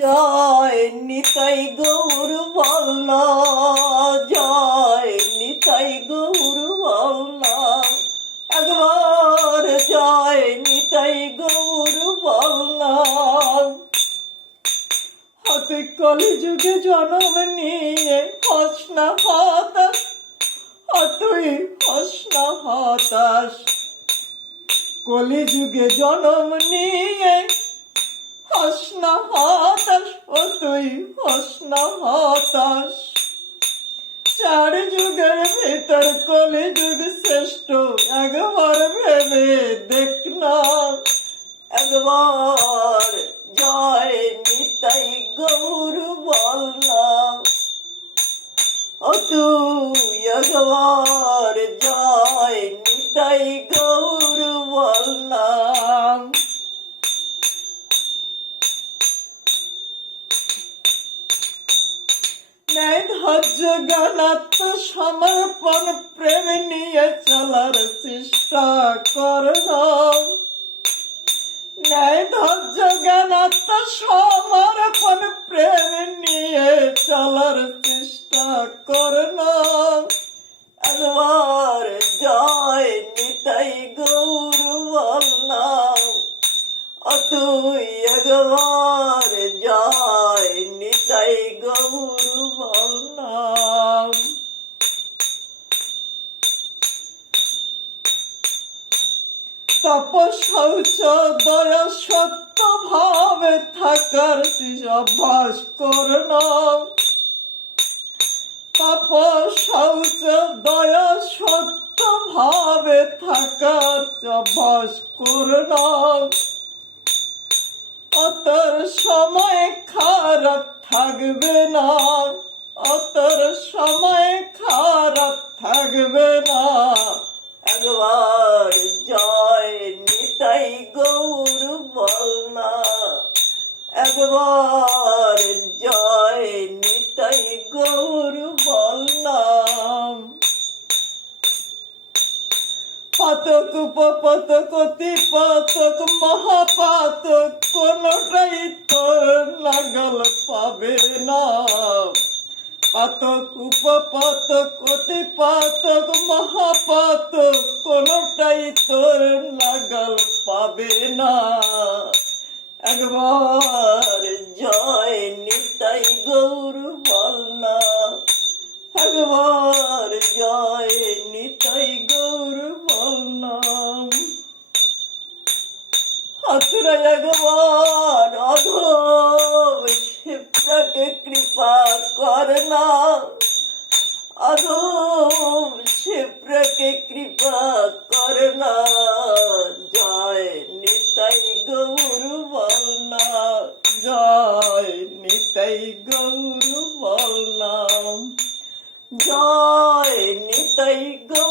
জয় নিতাই গৌর বল জয় নিতাই গৌর বল একবার জয় নিতাই গৌর বল হাতে কলি যুগে জন্ম নিয়ে হস না হতাশ তুই হস না হতাশ কলি যুগে নিয়ে হস না হতাশ ও তুই হস না চার যুগের ভিতর কলি যুগ শ্রেষ্ঠ একবার ভেবে দেখ না একবার জয় নিতাই গৌর বল না ও তুই একবার জয় নিতাই গৌর বল না ন্যায় ধৈর্য জ্ঞানাত্ম সমর্পণ, প্রেম নিয়ে চলার চেষ্টা করল ন্যায় ধৈর্য জ্ঞানাত্ম সমর্পণ, প্রেম নিয়ে চলার চেষ্টা কর নিতাই গৌর বল না তপ দয়া সত্য ভাবে থাকার অভ্যাস কর না তপ শৌচ দয়া সত্য ভাবে থাকার অভ্যাস কর না অতর সময় খারাপ থাকবে না অতর সময় খারাপ থাকবে না। একবার জয় নিতাই গৌর বল না। একবার জয় নিতাই গৌর বল না। পাতক উপপাতক অতি পাতক মহাপাতক কোনটাই নাগাল পাবে না। পাতক, উপপাতক অতি পাতক মহাপাতক, কোনটাই তোর নাগাল পাবে না। একবার জয় নিতাই গৌর বল না একবার জয় নিতাই গৌর বলনাম হাতুরা একবার অধম ক্ষিপ্রকে কৃপা কর না। অধম ক্ষিপ্রকে কৃপা কর না। জয় নিতাই গৌর বলনা, জয় নিতাই গৌর বলনাম জয় নিতাই গৌর